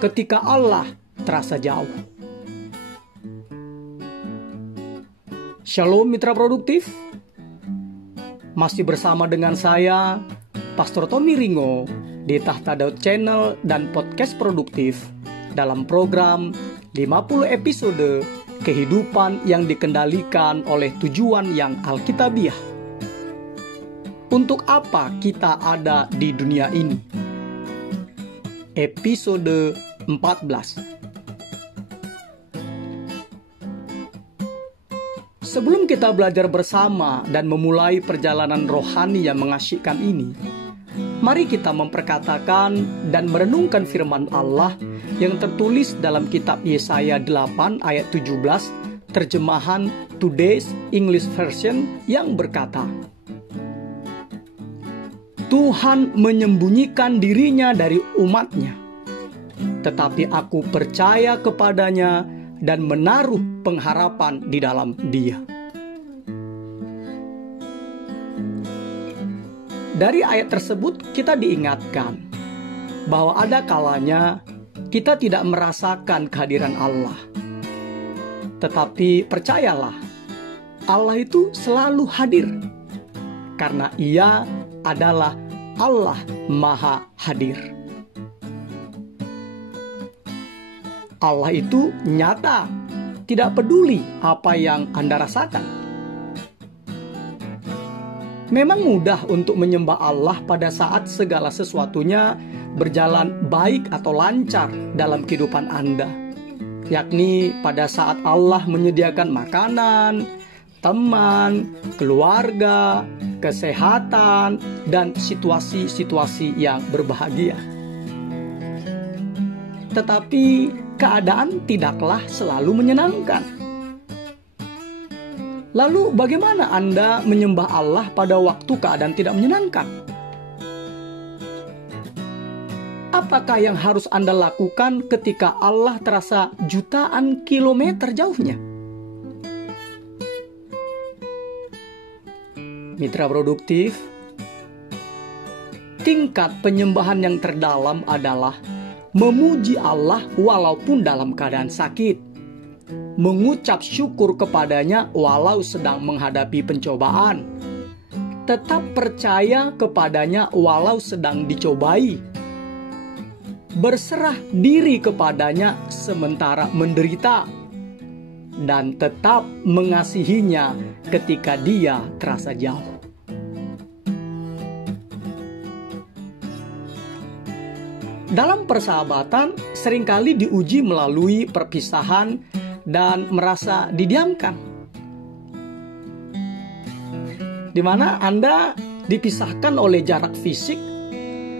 ketika Allah terasa jauh. Shalom mitra produktif. Masih bersama dengan saya, Pastor Tommy Ringo, di Tahta Daud Channel dan Podcast Produktif dalam program 50 episode kehidupan yang dikendalikan oleh tujuan yang alkitabiah. Untuk apa kita ada di dunia ini? Episode 14. Sebelum kita belajar bersama dan memulai perjalanan rohani yang mengasyikkan ini, mari kita memperkatakan dan merenungkan firman Allah yang tertulis dalam kitab Yesaya 8 ayat 17, terjemahan Today's English Version yang berkata, Tuhan menyembunyikan dirinya dari umatnya, tetapi aku percaya kepadanya dan menaruh pengharapan di dalam Dia. Dari ayat tersebut kita diingatkan bahwa ada kalanya kita tidak merasakan kehadiran Allah. Tetapi percayalah, Allah itu selalu hadir karena Ia adalah Allah Maha Hadir. Allah itu nyata, tidak peduli apa yang Anda rasakan. Memang mudah untuk menyembah Allah pada saat segala sesuatunya berjalan baik atau lancar dalam kehidupan Anda, yakni pada saat Allah menyediakan makanan, teman, keluarga, kesehatan, dan situasi-situasi yang berbahagia. Tetapi keadaan tidaklah selalu menyenangkan. Lalu bagaimana Anda menyembah Allah pada waktu keadaan tidak menyenangkan? Apakah yang harus Anda lakukan ketika Allah terasa jutaan kilometer jauhnya? Mitra produktif, tingkat penyembahan yang terdalam adalah memuji Allah walaupun dalam keadaan sakit, mengucap syukur kepadanya walau sedang menghadapi pencobaan, tetap percaya kepadanya walau sedang dicobai, berserah diri kepadanya sementara menderita, dan tetap mengasihinya ketika Dia terasa jauh. Dalam persahabatan seringkali diuji melalui perpisahan dan merasa didiamkan, di mana Anda dipisahkan oleh jarak fisik,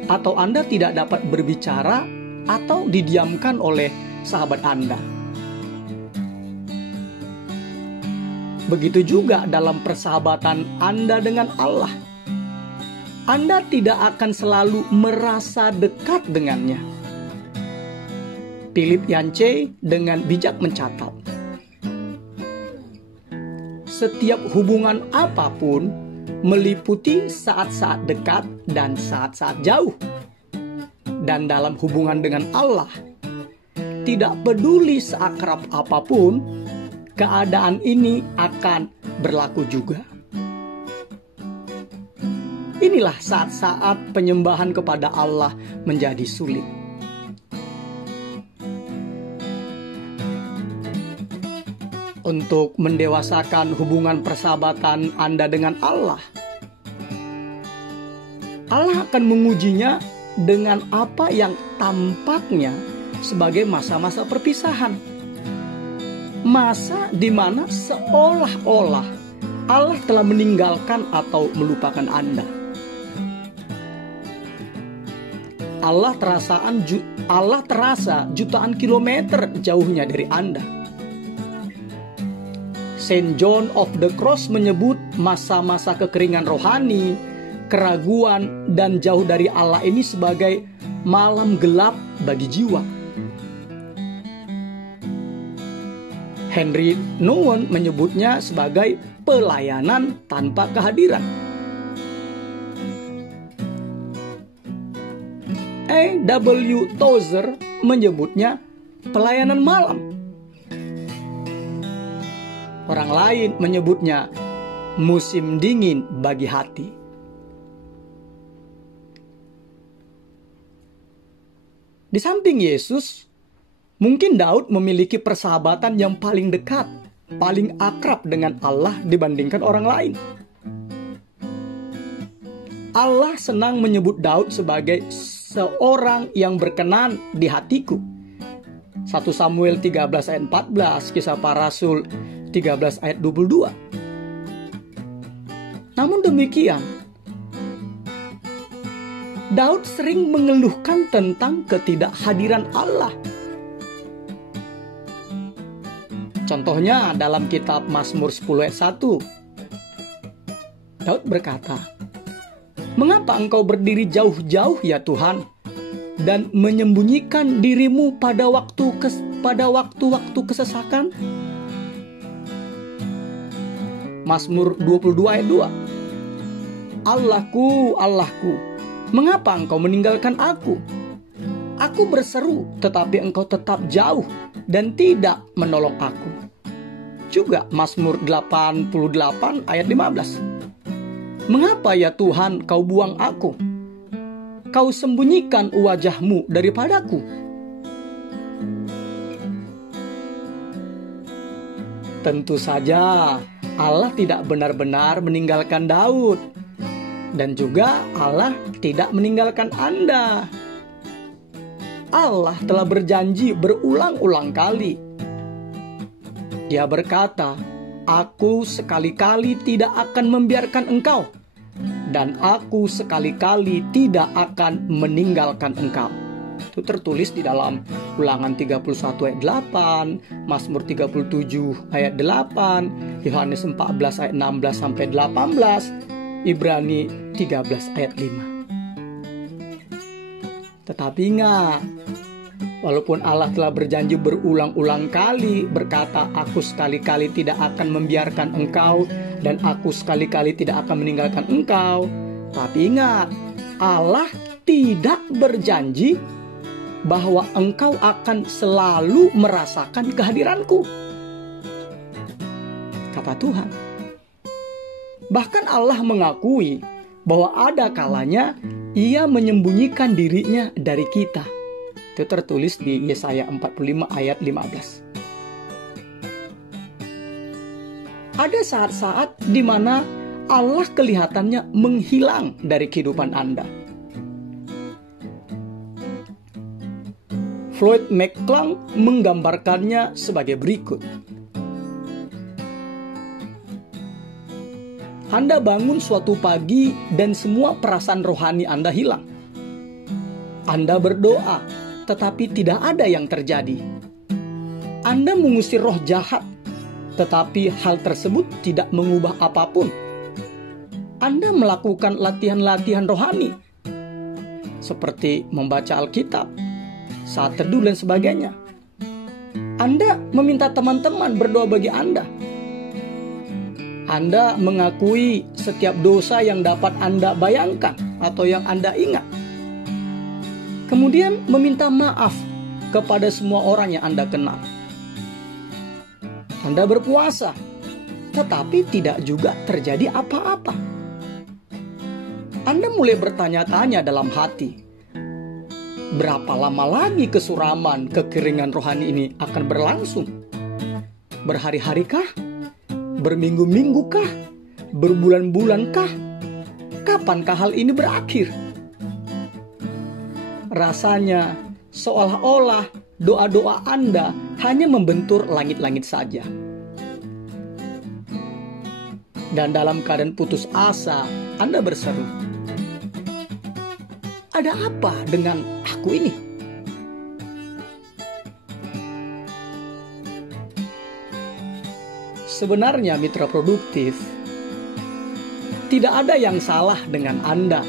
atau Anda tidak dapat berbicara, atau didiamkan oleh sahabat Anda. Begitu juga dalam persahabatan Anda dengan Allah. Anda tidak akan selalu merasa dekat dengannya. Philip Yancey dengan bijak mencatat, setiap hubungan apapun meliputi saat-saat dekat dan saat-saat jauh. Dan dalam hubungan dengan Allah, tidak peduli seakrab apapun, keadaan ini akan berlaku juga. Inilah saat-saat penyembahan kepada Allah menjadi sulit. Untuk mendewasakan hubungan persahabatan Anda dengan Allah, Allah akan mengujinya dengan apa yang tampaknya sebagai masa-masa perpisahan. Masa di mana seolah-olah Allah telah meninggalkan atau melupakan Anda. Allah terasa jutaan kilometer jauhnya dari Anda. Saint John of the Cross menyebut masa-masa kekeringan rohani, keraguan, dan jauh dari Allah ini sebagai malam gelap bagi jiwa. Henry Nouwen menyebutnya sebagai pelayanan tanpa kehadiran. A.W. Tozer menyebutnya pelayanan malam. Orang lain menyebutnya musim dingin bagi hati. Di samping Yesus, mungkin Daud memiliki persahabatan yang paling dekat, paling akrab dengan Allah dibandingkan orang lain. Allah senang menyebut Daud sebagai seorang yang berkenan di hatiku. 1 Samuel 13 ayat 14, Kisah Para Rasul 13 ayat 22. Namun demikian, Daud sering mengeluhkan tentang ketidakhadiran Allah. Contohnya dalam kitab Mazmur 10 ayat 1. Daud berkata, "Mengapa engkau berdiri jauh-jauh ya Tuhan, dan menyembunyikan dirimu pada waktu-waktu kesesakan?" Mazmur 22 ayat 2. "Allahku, Allahku, mengapa engkau meninggalkan aku? Aku berseru, tetapi engkau tetap jauh dan tidak menolong aku." Juga Mazmur 88 ayat 15. "Mengapa ya Tuhan kau buang aku? Kau sembunyikan wajahmu daripadaku." Tentu saja Allah tidak benar-benar meninggalkan Daud. Dan juga Allah tidak meninggalkan Anda. Allah telah berjanji berulang-ulang kali. Dia berkata, "Aku sekali-kali tidak akan membiarkan engkau, dan aku sekali-kali tidak akan meninggalkan engkau." Itu tertulis di dalam Ulangan 31 ayat 8, Mazmur 37 ayat 8, Yohanes 14 ayat 16 sampai 18, Ibrani 13 ayat 5. Tetapi ingat, walaupun Allah telah berjanji berulang-ulang kali berkata, "Aku sekali-kali tidak akan membiarkan engkau, dan aku sekali-kali tidak akan meninggalkan engkau." Tapi ingat, Allah tidak berjanji bahwa engkau akan selalu merasakan kehadiranku, kata Tuhan. Bahkan Allah mengakui bahwa ada kalanya Ia menyembunyikan dirinya dari kita. Itu tertulis di Yesaya 45 ayat 15. Ada saat-saat di mana Allah kelihatannya menghilang dari kehidupan Anda. Floyd McClung menggambarkannya sebagai berikut. Anda bangun suatu pagi dan semua perasaan rohani Anda hilang. Anda berdoa, tetapi tidak ada yang terjadi. Anda mengusir roh jahat, tetapi hal tersebut tidak mengubah apapun. Anda melakukan latihan-latihan rohani, seperti membaca Alkitab, saat teduh dan sebagainya. Anda meminta teman-teman berdoa bagi Anda. Anda mengakui setiap dosa yang dapat Anda bayangkan atau yang Anda ingat. Kemudian meminta maaf kepada semua orang yang Anda kenal. Anda berpuasa, tetapi tidak juga terjadi apa-apa. Anda mulai bertanya-tanya dalam hati, berapa lama lagi kesuraman, kekeringan rohani ini akan berlangsung? Berhari-harikah? Berminggu-minggukah? Berbulan-bulankah? Kapankah hal ini berakhir? Rasanya seolah-olah doa-doa Anda hanya membentur langit-langit saja. Dan dalam keadaan putus asa, Anda berseru, "Ada apa dengan aku ini?" Sebenarnya mitra produktif, tidak ada yang salah dengan Anda.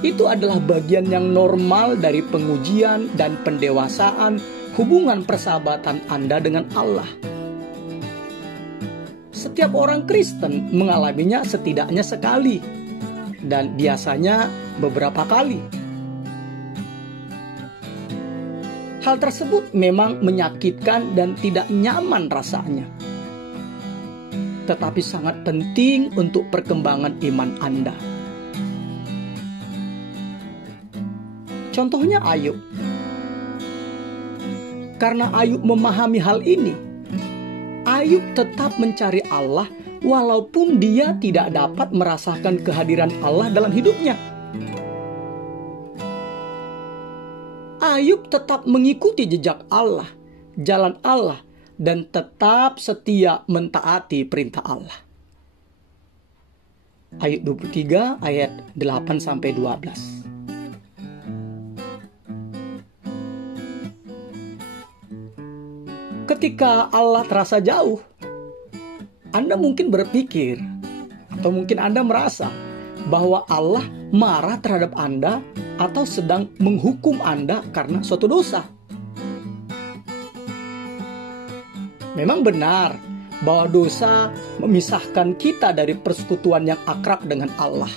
Itu adalah bagian yang normal dari pengujian dan pendewasaan hubungan persahabatan Anda dengan Allah. Setiap orang Kristen mengalaminya setidaknya sekali, dan biasanya beberapa kali. Hal tersebut memang menyakitkan dan tidak nyaman rasanya, tetapi sangat penting untuk perkembangan iman Anda. Contohnya Ayub. Karena Ayub memahami hal ini, Ayub tetap mencari Allah walaupun dia tidak dapat merasakan kehadiran Allah dalam hidupnya. Ayub tetap mengikuti jejak Allah, jalan Allah, dan tetap setia mentaati perintah Allah. Ayub 23 ayat 8-12. Ketika Allah terasa jauh, Anda mungkin berpikir atau mungkin Anda merasa bahwa Allah marah terhadap Anda atau sedang menghukum Anda karena suatu dosa. Memang benar bahwa dosa memisahkan kita dari persekutuan yang akrab dengan Allah.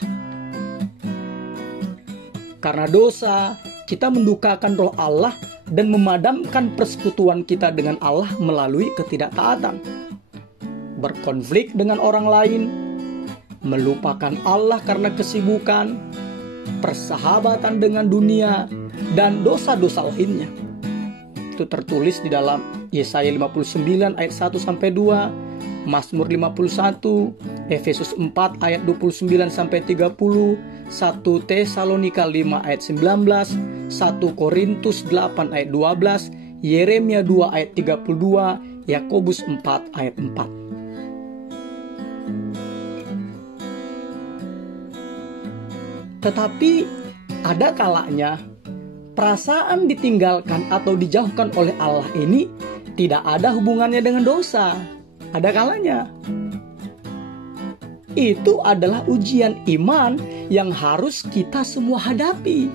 Karena dosa, kita mendukakan roh Allah dan memadamkan persekutuan kita dengan Allah melalui ketidaktaatan, berkonflik dengan orang lain, melupakan Allah karena kesibukan, persahabatan dengan dunia, dan dosa-dosa lainnya. Itu tertulis di dalam Yesaya 59 ayat 1-2, Mazmur 51, Efesus 4 ayat 29-30, 1 Tesalonika 5 ayat 19, 1 Korintus 8 ayat 12, Yeremia 2 ayat 32, Yakobus 4 ayat 4. Tetapi ada kalanya perasaan ditinggalkan atau dijauhkan oleh Allah ini tidak ada hubungannya dengan dosa. Ada kalanya. Itu adalah ujian iman yang harus kita semua hadapi.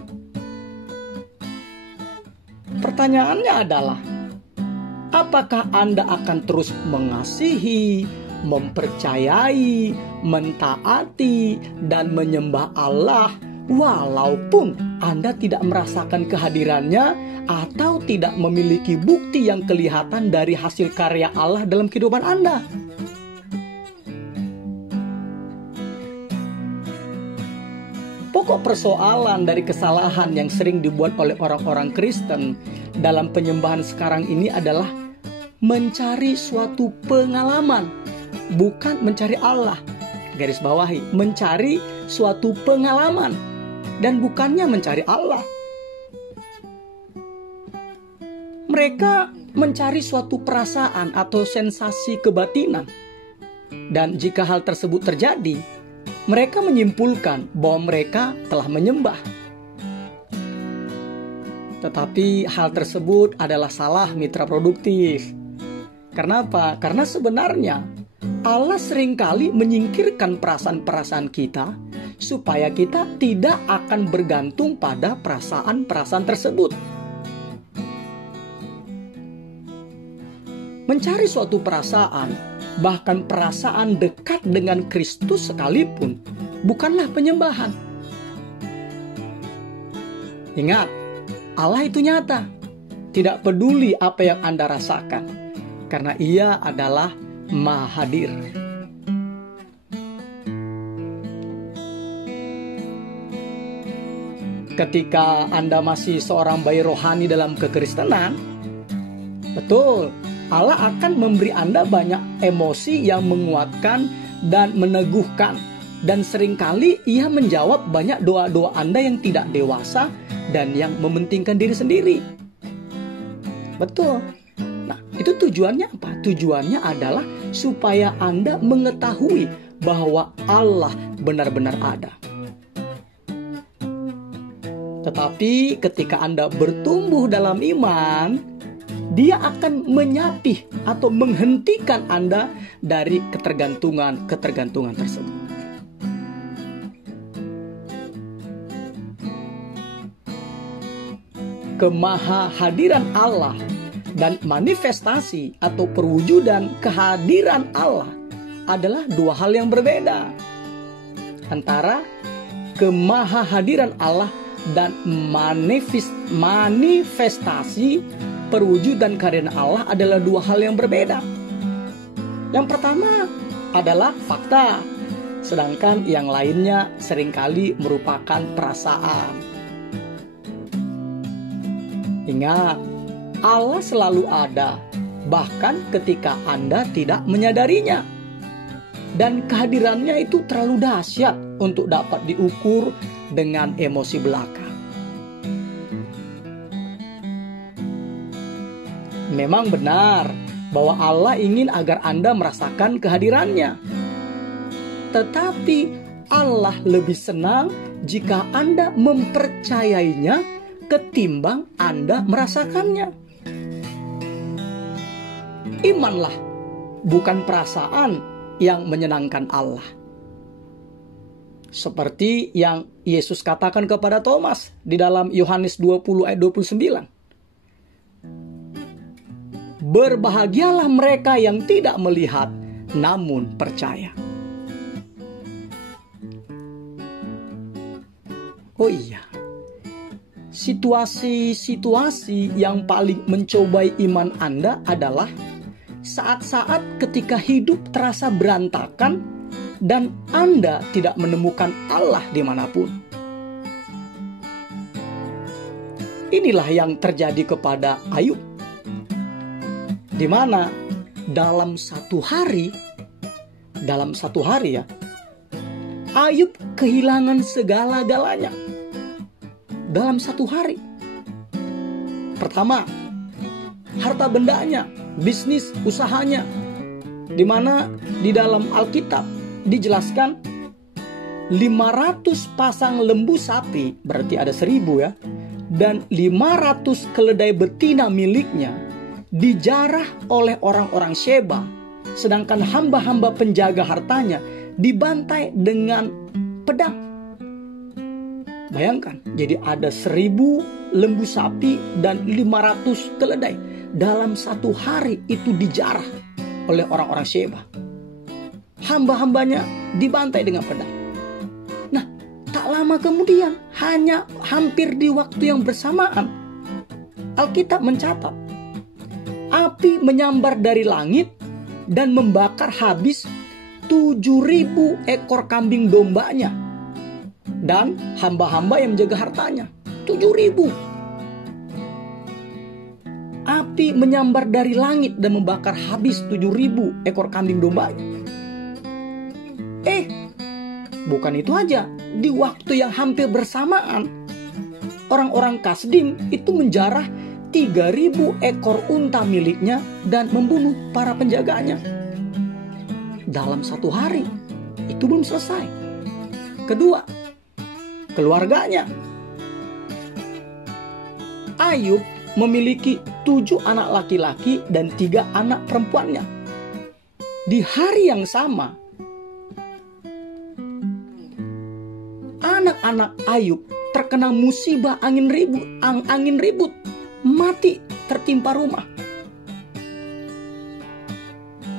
Pertanyaannya adalah, apakah Anda akan terus mengasihi, mempercayai, mentaati, dan menyembah Allah walaupun Anda tidak merasakan kehadirannya atau tidak memiliki bukti yang kelihatan dari hasil karya Allah dalam kehidupan Anda? Pokok persoalan dari kesalahan yang sering dibuat oleh orang-orang Kristen dalam penyembahan sekarang ini adalah mencari suatu pengalaman, bukan mencari Allah. Garis bawahi, mencari suatu pengalaman dan bukannya mencari Allah. Mereka mencari suatu perasaan atau sensasi kebatinan. Dan jika hal tersebut terjadi, mereka menyimpulkan bahwa mereka telah menyembah. Tetapi hal tersebut adalah salah mitra produktif. Kenapa? Karena sebenarnya Allah seringkali menyingkirkan perasaan-perasaan kita supaya kita tidak akan bergantung pada perasaan-perasaan tersebut. Mencari suatu perasaan, bahkan perasaan dekat dengan Kristus sekalipun, bukanlah penyembahan. Ingat, Allah itu nyata, tidak peduli apa yang Anda rasakan, karena Ia adalah Maha Hadir. Ketika Anda masih seorang bayi rohani dalam kekristenan, betul, Allah akan memberi Anda banyak emosi yang menguatkan dan meneguhkan. Dan seringkali Ia menjawab banyak doa-doa Anda yang tidak dewasa dan yang mementingkan diri sendiri. Betul. Nah, itu tujuannya apa? Tujuannya adalah supaya Anda mengetahui bahwa Allah benar-benar ada. Tetapi ketika Anda bertumbuh dalam iman, Dia akan menyapih atau menghentikan Anda dari ketergantungan tersebut. Kemahahadiran Allah dan manifestasi atau perwujudan kehadiran Allah adalah dua hal yang berbeda. Antara kemahahadiran Allah dan manifestasi perwujudan karunia Allah adalah dua hal yang berbeda. Yang pertama adalah fakta, sedangkan yang lainnya seringkali merupakan perasaan. Ingat, Allah selalu ada, bahkan ketika Anda tidak menyadarinya. Dan kehadirannya itu terlalu dahsyat untuk dapat diukur dengan emosi belaka. Memang benar bahwa Allah ingin agar Anda merasakan kehadirannya. Tetapi Allah lebih senang jika Anda mempercayainya ketimbang Anda merasakannya. Imanlah, bukan perasaan yang menyenangkan Allah. Seperti yang Yesus katakan kepada Thomas di dalam Yohanes 20 ayat 29. Berbahagialah mereka yang tidak melihat namun percaya. Oh iya, situasi-situasi yang paling mencobai iman Anda adalah saat-saat ketika hidup terasa berantakan dan Anda tidak menemukan Allah dimanapun. Inilah yang terjadi kepada Ayub, di mana dalam satu hari ya, Ayub kehilangan segala-galanya dalam satu hari. Pertama, harta bendanya, bisnis usahanya, di mana di dalam Alkitab dijelaskan 500 pasang lembu sapi, berarti ada 1000 ya, dan 500 keledai betina miliknya dijarah oleh orang-orang Sheba, sedangkan hamba-hamba penjaga hartanya dibantai dengan pedang. Bayangkan, jadi ada 1000 lembu sapi dan 500 keledai. Dalam satu hari itu dijarah oleh orang-orang Sheba. Hamba-hambanya dibantai dengan pedang. Nah, tak lama kemudian, hanya hampir di waktu yang bersamaan, Alkitab mencatat api menyambar dari langit dan membakar habis 7.000 ekor kambing dombanya dan hamba-hamba yang menjaga hartanya. 7.000. Api menyambar dari langit dan membakar habis 7.000 ekor kambing dombanya. Bukan itu aja. Di waktu yang hampir bersamaan, orang-orang Kasdim itu menjarah 3.000 ekor unta miliknya dan membunuh para penjaganya. Dalam satu hari. Itu belum selesai. Kedua, keluarganya. Ayub memiliki 7 anak laki-laki dan 3 anak perempuannya. Di hari yang sama, anak-anak Ayub terkena musibah angin ribut, mati tertimpa rumah.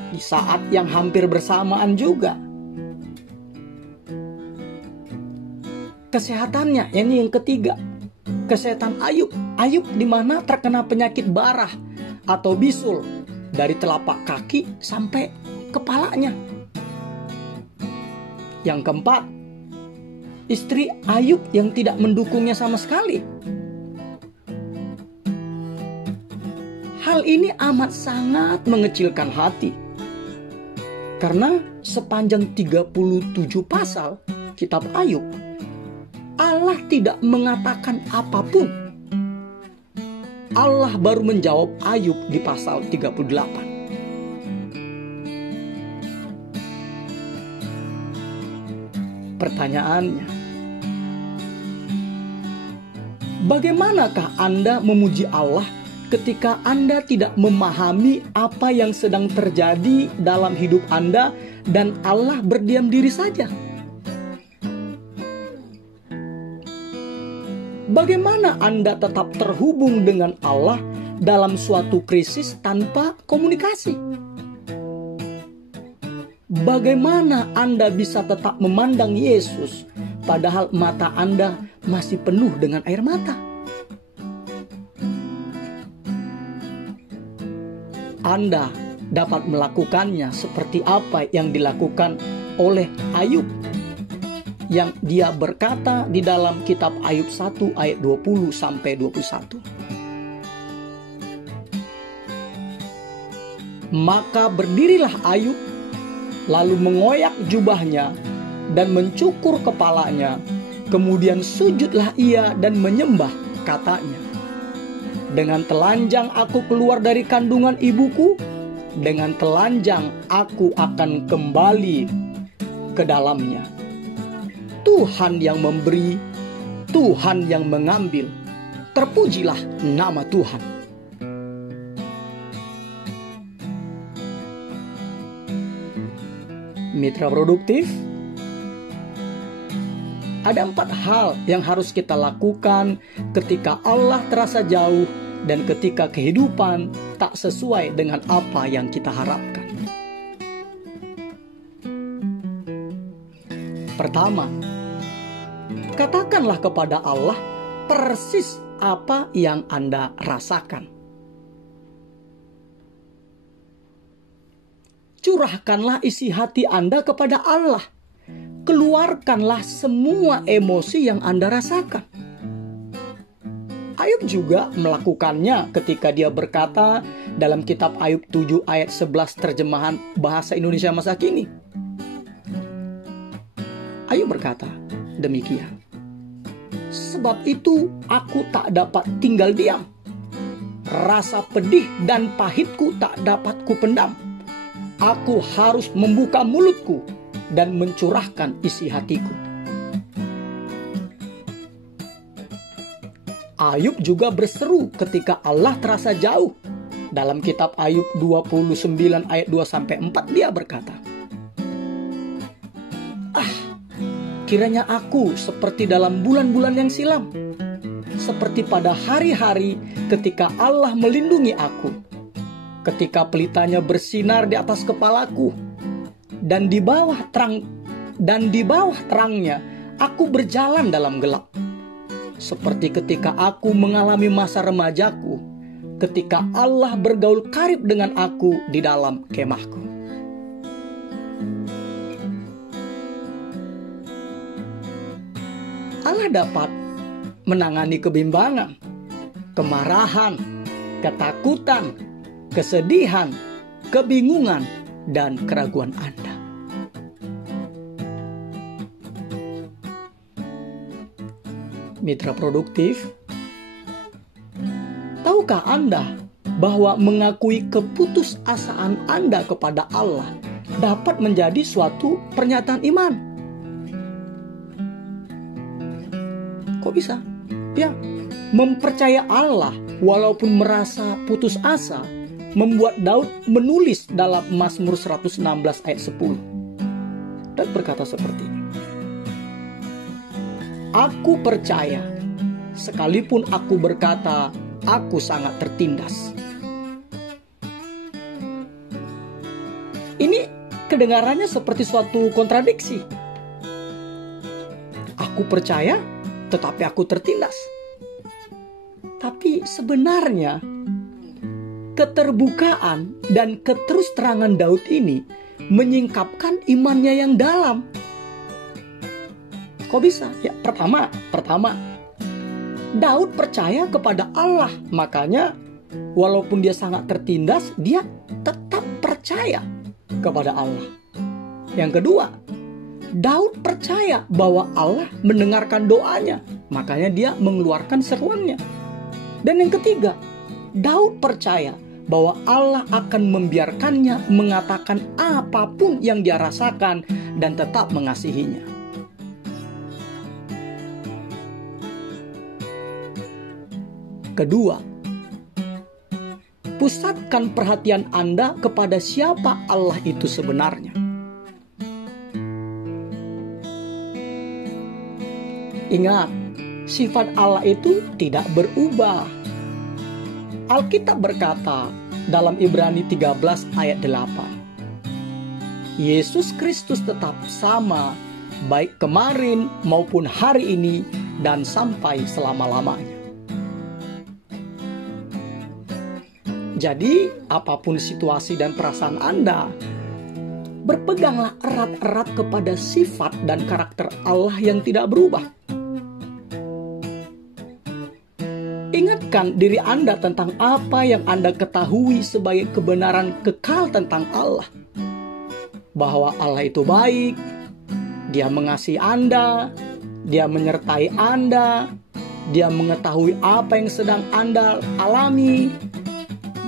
Di saat yang hampir bersamaan juga, kesehatannya, ini yang ketiga, kesehatan Ayub di mana terkena penyakit barah atau bisul dari telapak kaki sampai kepalanya. Yang keempat, istri Ayub yang tidak mendukungnya sama sekali. Hal ini amat sangat mengecilkan hati. Karena sepanjang 37 pasal kitab Ayub, Allah tidak mengatakan apapun. Allah baru menjawab Ayub di pasal 38. Pertanyaannya, bagaimanakah Anda memuji Allah ketika Anda tidak memahami apa yang sedang terjadi dalam hidup Anda dan Allah berdiam diri saja? Bagaimana Anda tetap terhubung dengan Allah dalam suatu krisis tanpa komunikasi? Bagaimana Anda bisa tetap memandang Yesus padahal mata Anda masih penuh dengan air mata. Anda dapat melakukannya seperti apa yang dilakukan oleh Ayub, yang dia berkata di dalam kitab Ayub 1 ayat 20-21. Maka berdirilah Ayub, lalu mengoyak jubahnya dan mencukur kepalanya. Kemudian sujudlah ia dan menyembah, katanya, dengan telanjang aku keluar dari kandungan ibuku, dengan telanjang aku akan kembali ke dalamnya. Tuhan yang memberi, Tuhan yang mengambil, terpujilah nama Tuhan. Mitra produktif, ada 4 hal yang harus kita lakukan ketika Allah terasa jauh dan ketika kehidupan tak sesuai dengan apa yang kita harapkan. Pertama, katakanlah kepada Allah persis apa yang Anda rasakan. Curahkanlah isi hati Anda kepada Allah. Keluarkanlah semua emosi yang Anda rasakan. Ayub juga melakukannya ketika dia berkata dalam kitab Ayub 7 ayat 11 terjemahan bahasa Indonesia masa kini. Ayub berkata demikian, sebab itu aku tak dapat tinggal diam. Rasa pedih dan pahitku tak dapat kupendam. Aku harus membuka mulutku dan mencurahkan isi hatiku. Ayub juga berseru ketika Allah terasa jauh. Dalam kitab Ayub 29 ayat 2-4 dia berkata, kiranya aku seperti dalam bulan-bulan yang silam, seperti pada hari-hari ketika Allah melindungi aku, ketika pelitanya bersinar di atas kepalaku, dan di bawah terangnya aku berjalan dalam gelap. Seperti ketika aku mengalami masa remajaku, ketika Allah bergaul karib dengan aku di dalam kemahku. Allah dapat menangani kebimbangan, kemarahan, ketakutan, kesedihan, kebingungan, dan keraguan Anda. Mitra produktif, tahukah Anda bahwa mengakui keputusasaan Anda kepada Allah dapat menjadi suatu pernyataan iman? Kok bisa? Ya, mempercaya Allah walaupun merasa putus asa membuat Daud menulis dalam Mazmur 116 ayat 10 dan berkata seperti ini. Aku percaya, sekalipun aku berkata, aku sangat tertindas. Ini kedengarannya seperti suatu kontradiksi. Aku percaya, tetapi aku tertindas. Tapi sebenarnya keterbukaan dan keterus-terangan Daud ini menyingkapkan imannya yang dalam. Kok bisa? Ya, pertama, Daud percaya kepada Allah. Makanya walaupun dia sangat tertindas, dia tetap percaya kepada Allah. Yang kedua, Daud percaya bahwa Allah mendengarkan doanya. Makanya dia mengeluarkan seruannya. Dan yang ketiga, Daud percaya bahwa Allah akan membiarkannya mengatakan apapun yang dia rasakan dan tetap mengasihinya. Kedua, pusatkan perhatian Anda kepada siapa Allah itu sebenarnya. Ingat, sifat Allah itu tidak berubah. Alkitab berkata dalam Ibrani 13 ayat 8, Yesus Kristus tetap sama, baik kemarin maupun hari ini dan sampai selama-lamanya. Jadi, apapun situasi dan perasaan Anda, berpeganglah erat-erat kepada sifat dan karakter Allah yang tidak berubah. Ingatkan diri Anda tentang apa yang Anda ketahui sebagai kebenaran kekal tentang Allah. Bahwa Allah itu baik, Dia mengasihi Anda, Dia menyertai Anda, Dia mengetahui apa yang sedang Anda alami,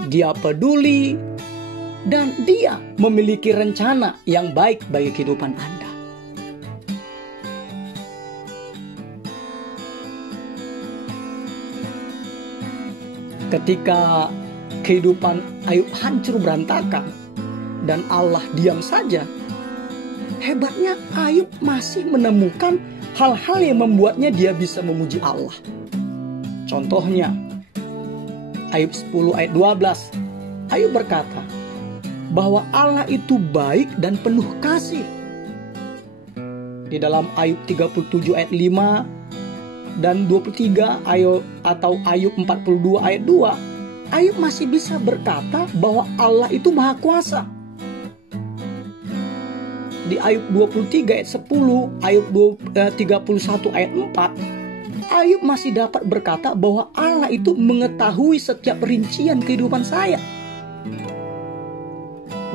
Dia peduli, dan Dia memiliki rencana yang baik bagi kehidupan Anda. Ketika kehidupan Ayub hancur berantakan dan Allah diam saja, hebatnya Ayub masih menemukan hal-hal yang membuatnya dia bisa memuji Allah. Contohnya, Ayub 10 ayat 12, Ayub berkata bahwa Allah itu baik dan penuh kasih. Di dalam Ayub 37 ayat 5 dan 23 atau Ayub 42 ayat 2, Ayub masih bisa berkata bahwa Allah itu maha kuasa. Di Ayub 23 ayat 10, Ayub 31 ayat 4, Ayub masih dapat berkata bahwa Allah itu mengetahui setiap rincian kehidupan saya.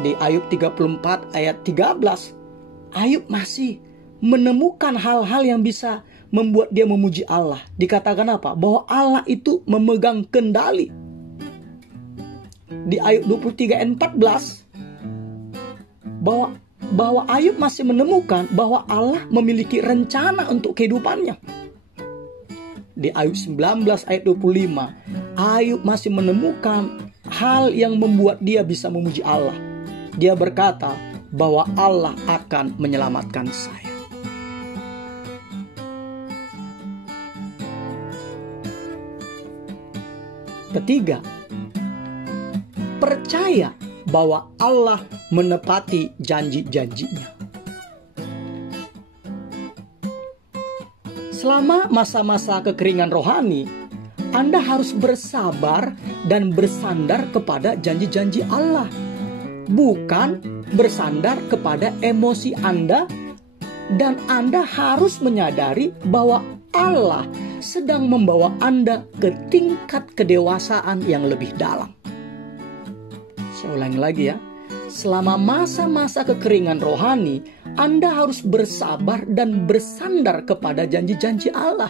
Di Ayub 34 ayat 13, Ayub masih menemukan hal-hal yang bisa membuat dia memuji Allah. Dikatakan apa? Bahwa Allah itu memegang kendali. Di Ayub 23 ayat 14, bahwa Ayub masih menemukan bahwa Allah memiliki rencana untuk kehidupannya. Di Ayub 19 ayat 25, Ayub masih menemukan hal yang membuat dia bisa memuji Allah. Dia berkata bahwa Allah akan menyelamatkan saya. Ketiga, percaya bahwa Allah menepati janji-janjinya. Selama masa-masa kekeringan rohani, Anda harus bersabar dan bersandar kepada janji-janji Allah, bukan bersandar kepada emosi Anda. Dan Anda harus menyadari bahwa Allah sedang membawa Anda ke tingkat kedewasaan yang lebih dalam. Saya ulangi lagi ya. Selama masa-masa kekeringan rohani, Anda harus bersabar dan bersandar kepada janji-janji Allah,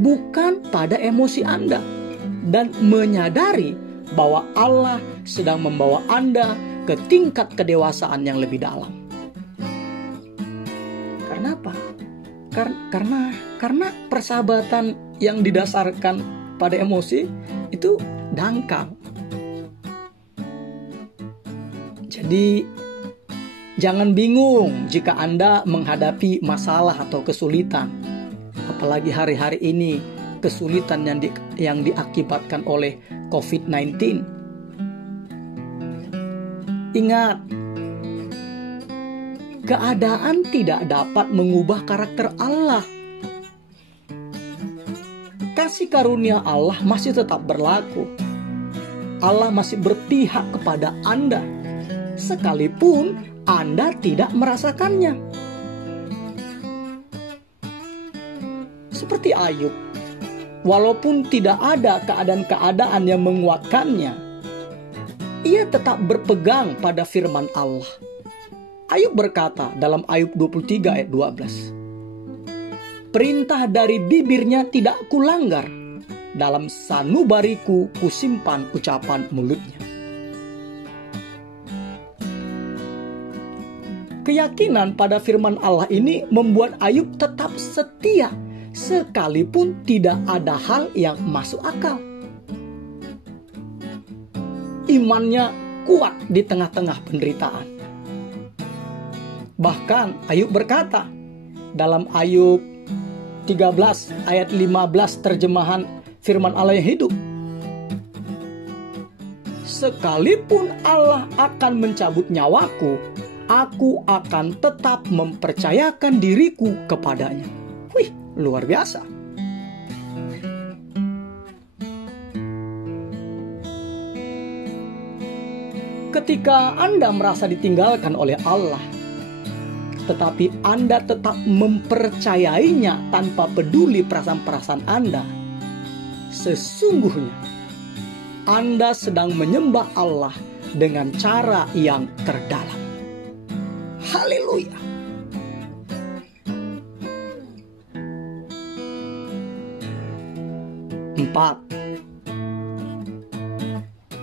bukan pada emosi Anda. Dan menyadari bahwa Allah sedang membawa Anda ke tingkat kedewasaan yang lebih dalam. Karena apa? Karena persahabatan yang didasarkan pada emosi itu dangkal. Jadi jangan bingung jika Anda menghadapi masalah atau kesulitan. Apalagi hari-hari ini kesulitan yang diakibatkan oleh COVID-19. Ingat, keadaan tidak dapat mengubah karakter Allah. Kasih karunia Allah masih tetap berlaku. Allah masih berpihak kepada Anda, sekalipun Anda tidak merasakannya. Seperti Ayub, walaupun tidak ada keadaan-keadaan yang menguatkannya, ia tetap berpegang pada firman Allah. Ayub berkata dalam Ayub 23 ayat 12, "Perintah dari bibirnya tidak kulanggar, dalam sanubariku kusimpan ucapan mulutnya." Keyakinan pada firman Allah ini membuat Ayub tetap setia, sekalipun tidak ada hal yang masuk akal. Imannya kuat di tengah-tengah penderitaan. Bahkan Ayub berkata dalam Ayub 13 ayat 15 terjemahan firman Allah yang hidup, "Sekalipun Allah akan mencabut nyawaku, aku akan tetap mempercayakan diriku kepadanya." Wih, luar biasa. Ketika Anda merasa ditinggalkan oleh Allah, tetapi Anda tetap mempercayainya tanpa peduli perasaan-perasaan Anda, sesungguhnya Anda sedang menyembah Allah dengan cara yang terdalam. Haleluya. Empat,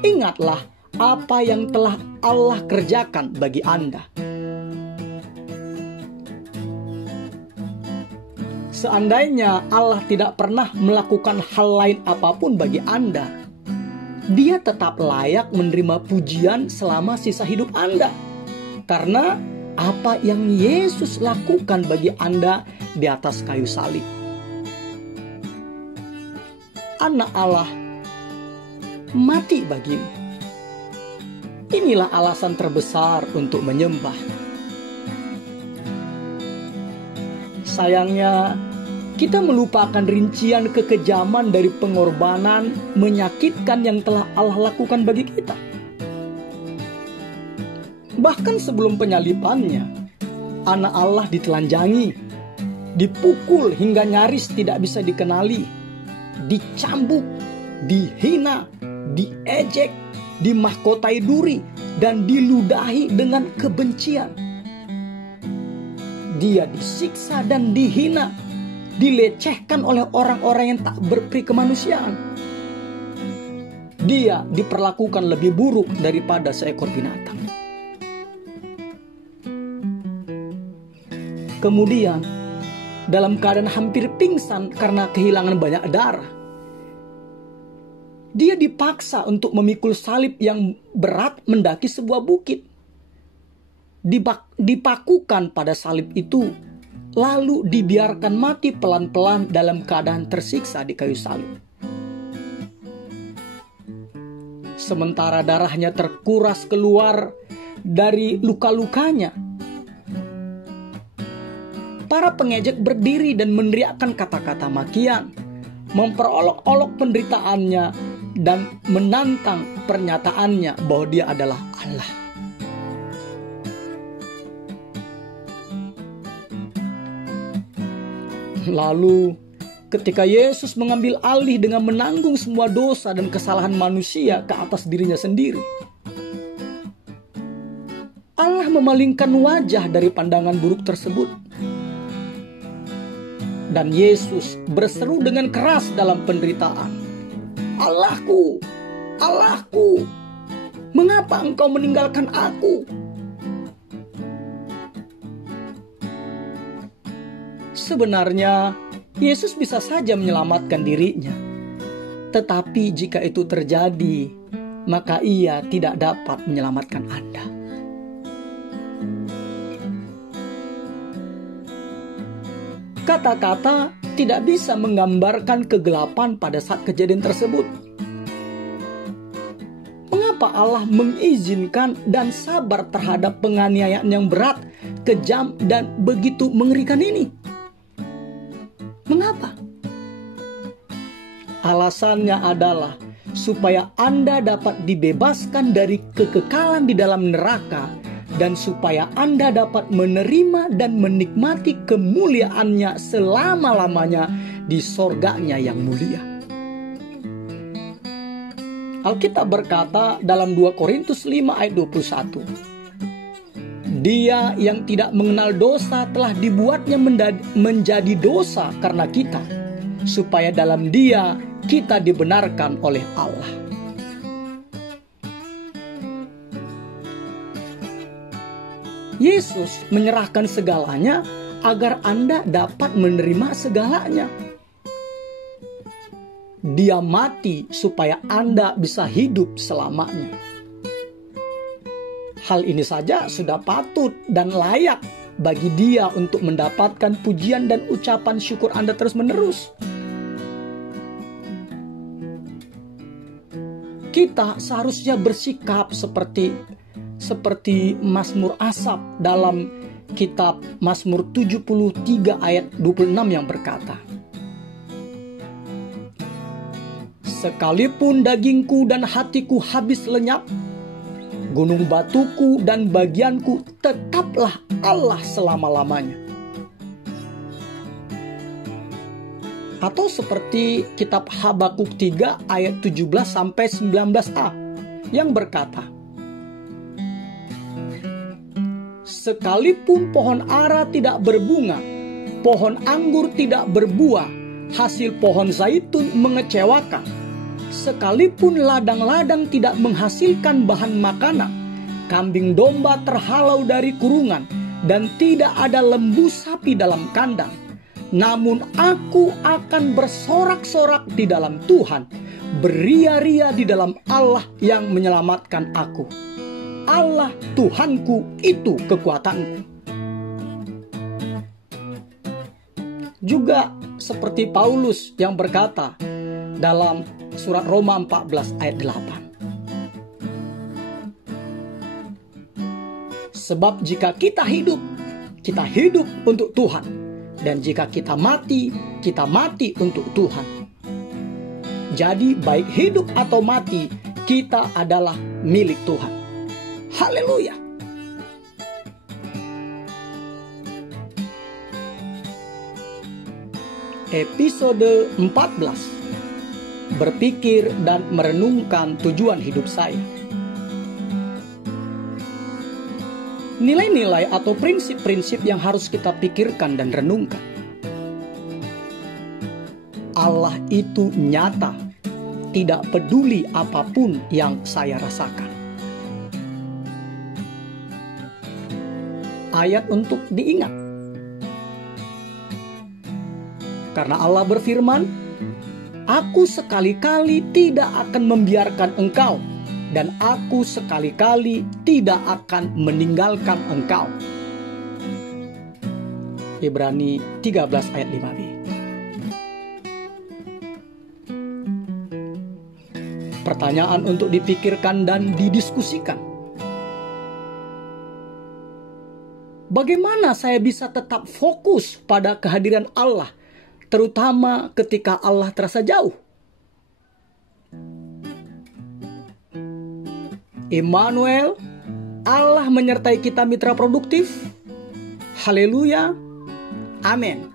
ingatlah apa yang telah Allah kerjakan bagi Anda. Seandainya Allah tidak pernah melakukan hal lain apapun bagi Anda, Dia tetap layak menerima pujian selama sisa hidup Anda. Karena apa yang Yesus lakukan bagi Anda di atas kayu salib. Anak Allah mati bagimu. Inilah alasan terbesar untuk menyembah. Sayangnya, kita melupakan rincian kekejaman dari pengorbanan menyakitkan yang telah Allah lakukan bagi kita. Bahkan sebelum penyalibannya, anak Allah ditelanjangi, dipukul hingga nyaris tidak bisa dikenali, dicambuk, dihina, diejek, dimahkotai duri, dan diludahi dengan kebencian. Dia disiksa dan dihina, dilecehkan oleh orang-orang yang tak berperi kemanusiaan. Dia diperlakukan lebih buruk daripada seekor binatang. Kemudian, dalam keadaan hampir pingsan karena kehilangan banyak darah, Dia dipaksa untuk memikul salib yang berat mendaki sebuah bukit. Dipakukan pada salib itu, lalu dibiarkan mati pelan-pelan dalam keadaan tersiksa di kayu salib. Sementara darahnya terkuras keluar dari luka-lukanya, para pengejek berdiri dan meneriakkan kata-kata makian, memperolok-olok penderitaannya, dan menantang pernyataannya bahwa Dia adalah Allah. Lalu ketika Yesus mengambil alih dengan menanggung semua dosa dan kesalahan manusia ke atas dirinya sendiri, Allah memalingkan wajah dari pandangan buruk tersebut. Dan Yesus berseru dengan keras dalam penderitaan, "Allahku, Allahku, mengapa Engkau meninggalkan aku?" Sebenarnya Yesus bisa saja menyelamatkan dirinya. Tetapi jika itu terjadi, maka Ia tidak dapat menyelamatkan Anda. Kata-kata tidak bisa menggambarkan kegelapan pada saat kejadian tersebut. Mengapa Allah mengizinkan dan sabar terhadap penganiayaan yang berat, kejam, dan begitu mengerikan ini? Mengapa? Alasannya adalah supaya Anda dapat dibebaskan dari kekekalan di dalam neraka, dan supaya Anda dapat menerima dan menikmati kemuliaannya selama-lamanya di sorganya yang mulia. Alkitab berkata dalam 2 Korintus 5 ayat 21, "Dia yang tidak mengenal dosa telah dibuatnya menjadi dosa karena kita, supaya dalam Dia kita dibenarkan oleh Allah." Yesus menyerahkan segalanya agar Anda dapat menerima segalanya. Dia mati supaya Anda bisa hidup selamanya. Hal ini saja sudah patut dan layak bagi Dia untuk mendapatkan pujian dan ucapan syukur Anda terus-menerus. Kita seharusnya bersikap seperti Mazmur Asaf dalam kitab Mazmur 73 ayat 26 yang berkata, Sekalipun dagingku dan hatiku habis lenyap, gunung batuku dan bagianku tetaplah Allah selama-lamanya. Atau seperti kitab Habakuk 3 ayat 17-19a yang berkata, sekalipun pohon ara tidak berbunga, pohon anggur tidak berbuah, hasil pohon zaitun mengecewakan, sekalipun ladang-ladang tidak menghasilkan bahan makanan, kambing domba terhalau dari kurungan, dan tidak ada lembu sapi dalam kandang, namun aku akan bersorak-sorak di dalam Tuhan, beria-ria di dalam Allah yang menyelamatkan aku. Allah Tuhanku itu kekuatanku. Juga seperti Paulus yang berkata dalam surat Roma 14 ayat 8. Sebab jika kita hidup untuk Tuhan. Dan jika kita mati untuk Tuhan. Jadi baik hidup atau mati, kita adalah milik Tuhan. Haleluya. Episode 14. Berpikir dan merenungkan tujuan hidup saya. Nilai-nilai atau prinsip-prinsip yang harus kita pikirkan dan renungkan. Allah itu nyata, tidak peduli apapun yang saya rasakan. Ayat untuk diingat. Karena Allah berfirman, aku sekali-kali tidak akan membiarkan engkau, dan aku sekali-kali tidak akan meninggalkan engkau. Ibrani 13 ayat 5b. Pertanyaan untuk dipikirkan dan didiskusikan. Bagaimana saya bisa tetap fokus pada kehadiran Allah, terutama ketika Allah terasa jauh? Immanuel, Allah menyertai kita mitra produktif. Haleluya. Amin.